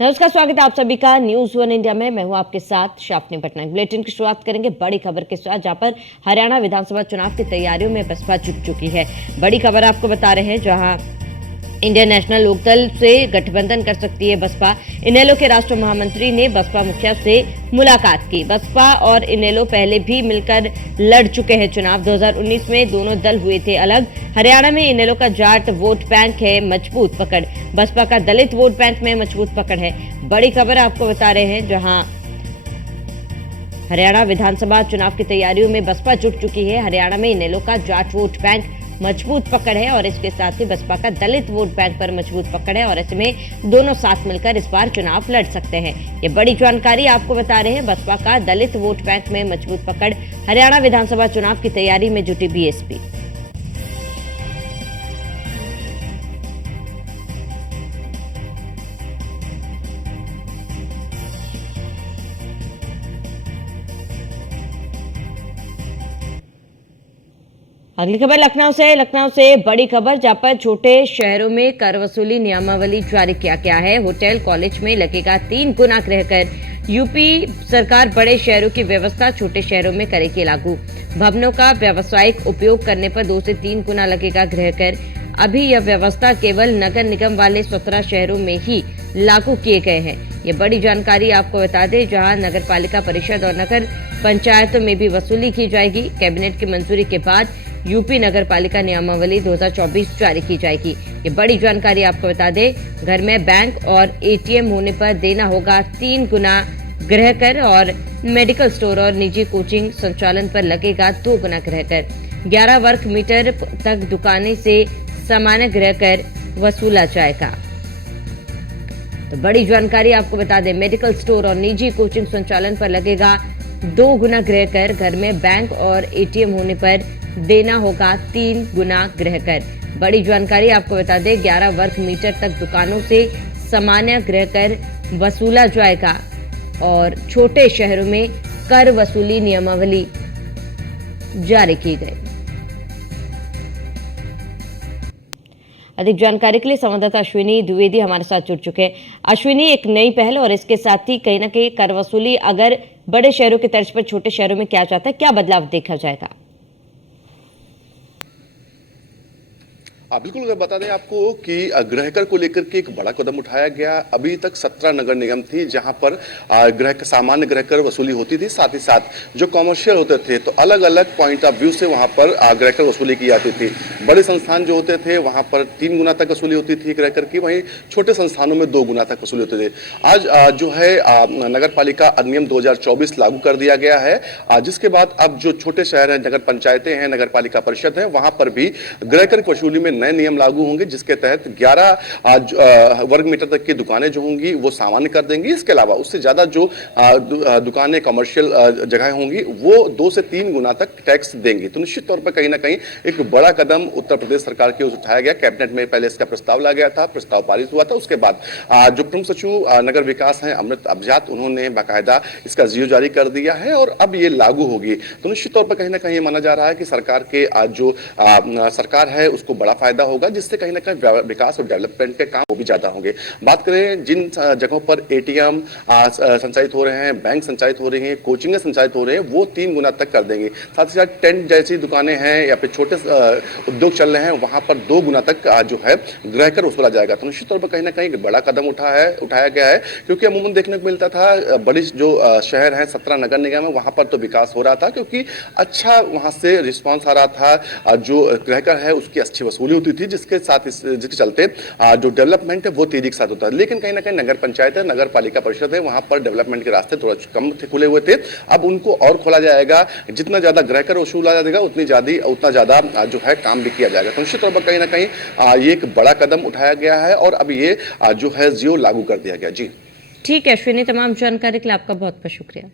नमस्कार, स्वागत है आप सभी का न्यूज वन इंडिया में। मैं हूं आपके साथ शापनी पटनायक। बुलेटिन की शुरुआत करेंगे बड़ी खबर के साथ, जहां पर हरियाणा विधानसभा चुनाव की तैयारियों में बसपा जुट चुकी है। बड़ी खबर आपको बता रहे हैं, जहां इंडियन नेशनल लोकदल से गठबंधन कर सकती है बसपा। इनेलो के राष्ट्रीय महामंत्री ने बसपा मुखिया से मुलाकात की। बसपा और इनेलो पहले भी मिलकर लड़ चुके हैं चुनाव। 2019 में दोनों दल हुए थे अलग। हरियाणा में इनेलो का जाट वोट बैंक है मजबूत पकड़, बसपा का दलित वोट बैंक में मजबूत पकड़ है। बड़ी खबर आपको बता रहे हैं, जहां हरियाणा विधानसभा चुनाव की तैयारियों में बसपा जुट चुकी है। हरियाणा में इनेलो का जाट वोट बैंक मजबूत पकड़ है और इसके साथ ही बसपा का दलित वोट बैंक पर मजबूत पकड़ है और ऐसे में दोनों साथ मिलकर इस बार चुनाव लड़ सकते हैं। ये बड़ी जानकारी आपको बता रहे हैं। बसपा का दलित वोट बैंक में मजबूत पकड़, हरियाणा विधानसभा चुनाव की तैयारी में जुटी बीएसपी। अगली खबर लखनऊ से बड़ी खबर, जहां पर छोटे शहरों में कर वसूली नियमावली जारी किया गया है। होटल कॉलेज में लगेगा 3 गुना गृह कर। यूपी सरकार बड़े शहरों की व्यवस्था छोटे शहरों में करेगी लागू। भवनों का व्यावसायिक उपयोग करने पर 2 से 3 गुना लगेगा गृह कर। अभी यह व्यवस्था केवल नगर निगम वाले 17 शहरों में ही लागू किए गए हैं। ये बड़ी जानकारी आपको बता दें, जहां नगर पालिका परिषद और नगर पंचायतों में भी वसूली की जाएगी। कैबिनेट की मंजूरी के बाद यूपी नगर पालिका नियमावली 2024 जारी की जाएगी। ये बड़ी जानकारी आपको बता दें, घर में बैंक और एटीएम होने पर देना होगा 3 गुना गृह कर और मेडिकल स्टोर और निजी कोचिंग संचालन पर लगेगा 2 गुना गृह कर। 11 वर्ग मीटर तक दुकानें से सामान्य गृह कर वसूला जाएगा। तो बड़ी जानकारी आपको बता दें, मेडिकल स्टोर और निजी कोचिंग संचालन पर लगेगा 2 गुना गृह कर। घर में बैंक और एटीएम होने पर देना होगा 3 गुना गृह कर। बड़ी जानकारी आपको बता दें, 11 वर्ग मीटर तक दुकानों से सामान्य गृह कर वसूला जाएगा और छोटे शहरों में कर वसूली नियमावली जारी की गई। अधिक जानकारी के लिए संवाददाता अश्विनी द्विवेदी हमारे साथ जुड़ चुके हैं। अश्विनी, एक नई पहल और इसके साथ ही कहीं ना कहीं कर वसूली अगर बड़े शहरों की तर्ज पर छोटे शहरों में किया जाता है, क्या बदलाव देखा जाएगा? बिल्कुल, अगर बता दें आपको कि गृह कर को लेकर के एक बड़ा कदम उठाया गया। अभी तक 17 नगर निगम थी जहां पर सामान्य गृह कर वसूली होती थी। साथ ही साथ जो कॉमर्शियल होते थे तो अलग अलग पॉइंट ऑफ व्यू से वहां पर गृह कर वसूली की जाती थी। बड़े संस्थान जो होते थे वहां पर 3 गुना तक वसूली होती थी गृह कर की, वहीं छोटे संस्थानों में 2 गुना तक वसूली होते थे। आज जो है नगर पालिका अधिनियम 2024 लागू कर दिया गया है, जिसके बाद अब जो छोटे शहर हैं, नगर पंचायतें हैं, नगर पालिका परिषद है, वहां पर भी गृह कर वसूली में नए नियम लागू होंगे, जिसके तहत 11 वर्ग मीटर तक की दुकानें जो होंगी वो सामान्य कर देंगी। इसके अलावा उससे ज्यादा जो दुकानें कमर्शियल जगह होंगी वो 2 से 3 गुना तक टैक्स देंगी। तो निश्चित तौर पर कहीं ना कहीं एक बड़ा कदम उत्तर प्रदेश सरकार की ओर से उठाया गया। कैबिनेट में पहले इसका प्रस्ताव लाया गया था, प्रस्ताव पारित हुआ था। उसके बाद जो प्रमुख सचिव नगर विकास हैं अमृत अभिजात, उन्होंने बाकायदा इसका जियो जारी कर दिया है और अब ये लागू होगी। तो निश्चित तौर पर कहीं ना कहीं माना जा रहा है कि सरकार के जो सरकार है उसको बड़ा फायदा होगा, जिससे कहीं ना कहीं विकास और डेवलपमेंट के काम वो भी ज्यादा होंगे। बात करें जिन जगहों पर एटीएम संचालित हो रहे हैं, बैंक संचालित हो रही हैं, कोचिंग संचालित हो रहे हैं, वो 3 गुना तक कर देंगे। साथ ही साथ टेंट जैसी दुकानें हैं या फिर छोटे उद्योग चल रहे हैं, वहां पर 2 गुना तक जो है गृह कर वसूला जाएगा। तो निश्चित तौर पर कहीं ना कहीं बड़ा कदम उठाया गया है, क्योंकि अमूमन देखने को मिलता था बड़ी जो शहर है 17 नगर निगम है, वहां पर तो विकास हो रहा था क्योंकि अच्छा वहां से रिस्पॉन्स आ रहा था, जो गृह कर है उसकी अच्छी वसूली होती थी, जिसके चलते जो डेवलपमेंट है वो तेजी के साथ होता है। लेकिन कहीं ना कहीं नगर पंचायत है, नगर पालिका परिषद है, वहां पर डेवलपमेंट के रास्ते थोड़ा कम खुले हुए थे। अब उनको और खोला जाएगा। जितना ज्यादा गृह कर वसूला जाएगा उतना ज्यादा जो है काम भी किया जाएगा। तो निश्चित तौर पर कहीं ना कहीं ये एक बड़ा कदम उठाया गया है और अब ये जो है जियो लागू कर दिया गया। जी ठीक है अश्विनी, तमाम जानकारी के लिए आपका बहुत बहुत शुक्रिया।